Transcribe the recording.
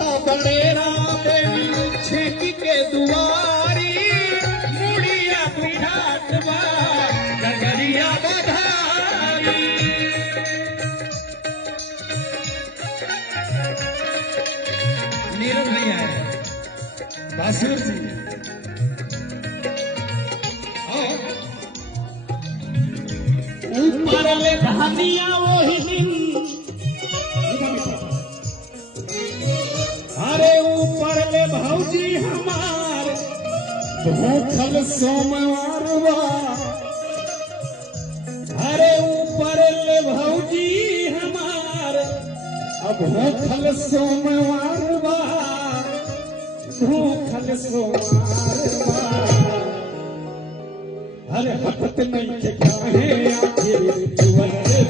बड़ेरा छेक के दुआरी मुड़िया पिढ़ात बा डगरिया बधाई। नीरज नहीं आए, बासुर जी ऊपर ले धानिया वही दिन, अरे ऊपर ले भौजी हमार भूखल सोमवारवा, अरे ऊपर ले भौजी हमार अब भूखल सोमवारवा, भूखल सोमवारवा। अरे हकत नहीं के काहे आखिर जुवन के